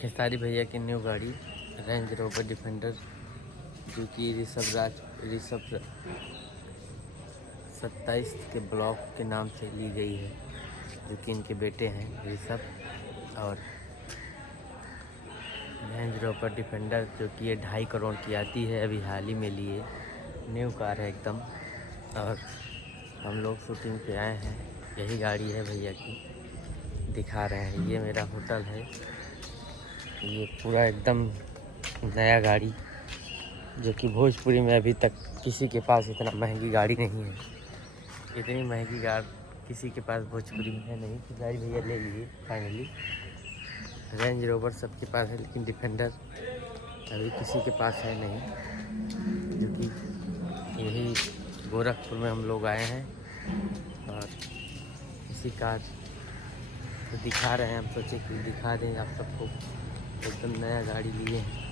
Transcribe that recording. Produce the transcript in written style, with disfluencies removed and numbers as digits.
खेसारी भैया की न्यू गाड़ी रेंज रोवर डिफेंडर, जो कि ऋषभ 27 के ब्लॉक के नाम से ली गई है, जो कि इनके बेटे हैं ऋषभ। और रेंज रोवर डिफेंडर जो कि ये 2.5 करोड़ की आती है, अभी हाल ही में लिए, न्यू कार है एकदम। और हम लोग शूटिंग पे आए हैं, यही गाड़ी है भैया की, दिखा रहे हैं। ये मेरा होटल है, ये पूरा एकदम नया गाड़ी, जो कि भोजपुरी में अभी तक किसी के पास इतना महंगी गाड़ी नहीं है। इतनी महंगी गाड़ी किसी के पास भोजपुरी में है नहीं। खेसारी भैया ले लिए फाइनली। रेंज रोवर सबके पास है, लेकिन डिफेंडर अभी किसी के पास है नहीं, जो कि यही गोरखपुर में हम लोग आए हैं और इसी कार को दिखा रहे हैं। हम सोचे कि दिखा दें आप सबको, एकदम नया गाड़ी लिए हैं।